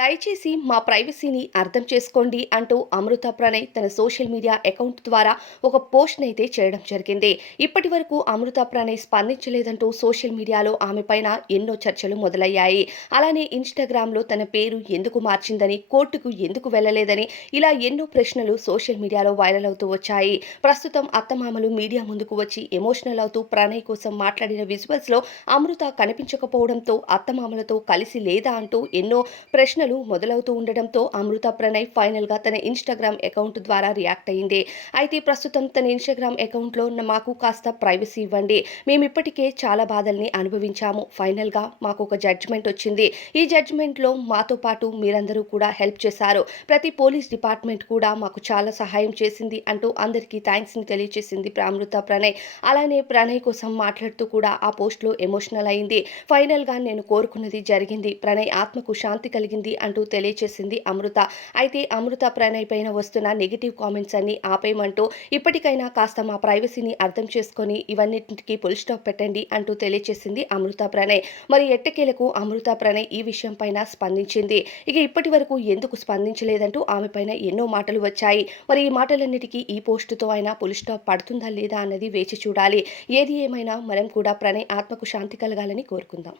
దయచేసి మా ప్రైవసీని అర్థం చేసుకోండి అంటూ అమృత ప్రణయ్ తన సోషల్ మీడియా అకౌంట్ ద్వారా ఒక పోస్ట్ అయితే చేయడం జరిగింది. ఇప్పటి వరకు అమృత ప్రణయ్ స్పందించలేదంటూ సోషల్ మీడియాలో ఆమె పైన ఎన్నో చర్చలు మొదలయ్యాయి. అలానే ఇన్స్టాగ్రామ్లో తన పేరు ఎందుకు మార్చిందని కోర్టుకు ఎందుకు వెళ్ళలేదని ఇలా ఎన్నో ప్రశ్నలు సోషల్ మీడియాలో వైరల్ అవుతూ వచ్చాయి. ప్రస్తుతం అత్తమామలు మీడియా ముందుకు వచ్చి ఎమోషనల్ అవుతూ ప్రణయ్ కోసం మాట్లాడిన విజువల్స్లో అమృత కనిపించకపోవడంతో అత్తమామలతో కలిసి లేదా అంటూ ఎన్నో ప్రశ్నలు మొదలవుతూ ఉండడంతో అమృత ప్రణయ్ ఫైనల్గా తన ఇన్స్టాగ్రామ్ అకౌంట్ ద్వారా రియాక్ట్ అయింది అయితే ప్రస్తుతం తన ఇన్స్టాగ్రామ్ అకౌంట్లో మాకు కాస్త ప్రైవసీ ఇవ్వండి. మేము ఇప్పటికే చాలా బాధల్ని అనుభవించాము. ఫైనల్గా మాకు ఒక జడ్జ్మెంట్ వచ్చింది. ఈ జడ్జ్మెంట్లో మాతో పాటు మీరందరూ కూడా హెల్ప్ చేశారు. ప్రతి పోలీస్ డిపార్ట్మెంట్ కూడా మాకు చాలా సహాయం చేసింది అంటూ అందరికీ థ్యాంక్స్ని తెలియజేసింది అమృత ప్రణయ్. అలానే ప్రణయ్ కోసం మాట్లాడుతూ కూడా ఆ పోస్ట్లో ఎమోషనల్ అయింది. ఫైనల్గా నేను కోరుకున్నది జరిగింది. ప్రణయ్ ఆత్మకు శాంతి కలిగింది అంటూ తెలియజేసింది అమృత. అయితే అమృత ప్రణయ్ పైన వస్తున్న నెగిటివ్ కామెంట్స్ అన్ని ఆపేయమంటూ ఇప్పటికైనా కాస్త మా ప్రైవసీని అర్థం చేసుకొని ఇవన్నిటికీ పుల్ స్టాప్ పెట్టండి అంటూ తెలియజేసింది అమృత ప్రణయ్. మరి ఎట్టకేలకు అమృత ప్రణయ్ ఈ విషయం పైన స్పందించింది? ఇక ఇప్పటి వరకు ఎందుకు స్పందించలేదంటూ ఆమె పైన ఎన్నో మాటలు వచ్చాయి. మరి ఈ మాటలన్నిటికీ ఈ పోస్టుతో అయినా పుల్ స్టాప్ పడుతుందా లేదా అన్నది వేచి చూడాలి. ఏది ఏమైనా మనం కూడా ప్రణయ్ ఆత్మకు శాంతి కలగాలని కోరుకుందాం.